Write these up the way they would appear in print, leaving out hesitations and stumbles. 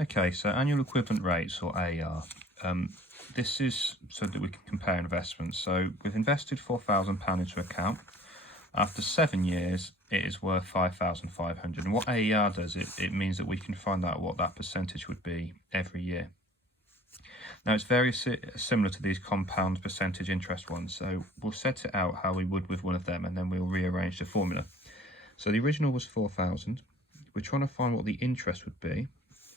Okay, so annual equivalent rates, or AER. This is so that we can compare investments. So we've invested £4,000 into account. After 7 years, it is worth 5,500. And what AER does, it means that we can find out what that percentage would be every year. Now, it's very similar to these compound percentage interest ones. So we'll set it out how we would with one of them, and then we'll rearrange the formula. So the original was 4,000. We're trying to find what the interest would be.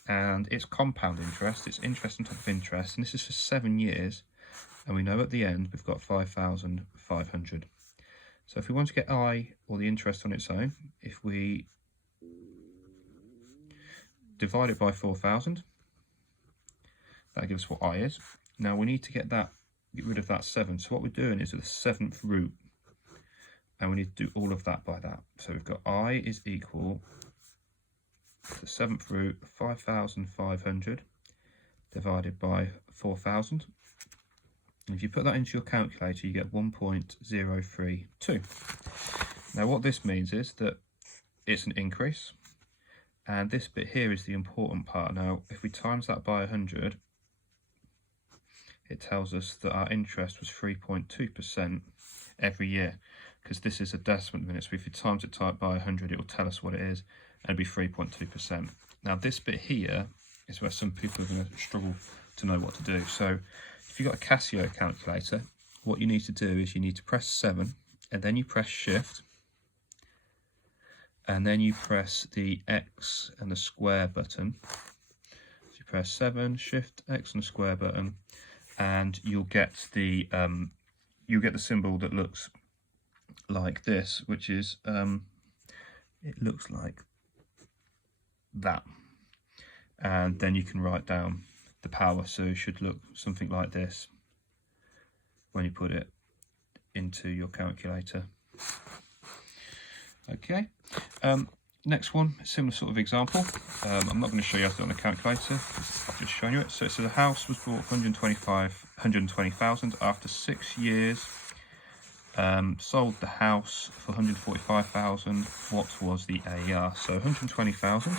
And it's compound interest, it's interest on top of interest, and this is for 7 years, and we know at the end we've got 5,500. So if we want to get I, or the interest on its own, if we divide it by 4,000, that gives us what I is. Now we need to get rid of that 7, so what we're doing is the 7th root, and we need to do all of that by that. So we've got I is equal the 7th root, 5,500 divided by 4,000. And if you put that into your calculator, you get 1.032. Now what this means is that it's an increase, and this bit here is the important part. Now if we times that by 100, it tells us that our interest was 3.2% every year, because this is a decimal minute. So if you times it by 100, it will tell us what it is, and it'd be 3.2%. Now this bit here is where some people are going to struggle to know what to do. So if you've got a Casio calculator, what you need to do is you need to press 7, and then you press Shift, and then you press the X and the square button. So you press 7, Shift, X and the square button, and you'll get the symbol that looks like this, which is it looks like that, and then you can write down the power. So it should look something like this when you put it into your calculator. Okay, next one, similar sort of example. I'm not going to show you how to do it on the calculator, I've just shown you it. So it says a house was bought for 120,000 after 6 years. Sold the house for 145,000. What was the AER? So 120,000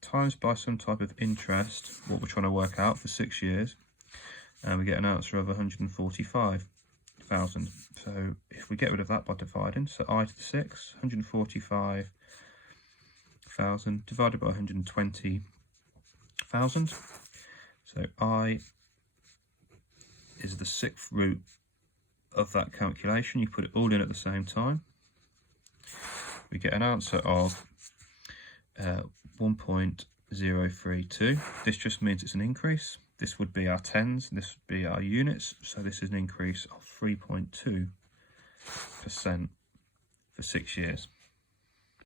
times by some type of interest, what we're trying to work out for 6 years, and we get an answer of 145,000. So if we get rid of that by dividing, so I to the 6, 145,000 divided by 120,000. So I is the 6th root of that calculation. You put it all in at the same time. We get an answer of 1.032. This just means it's an increase. This would be our tens, and this would be our units. So this is an increase of 3.2% for 6 years.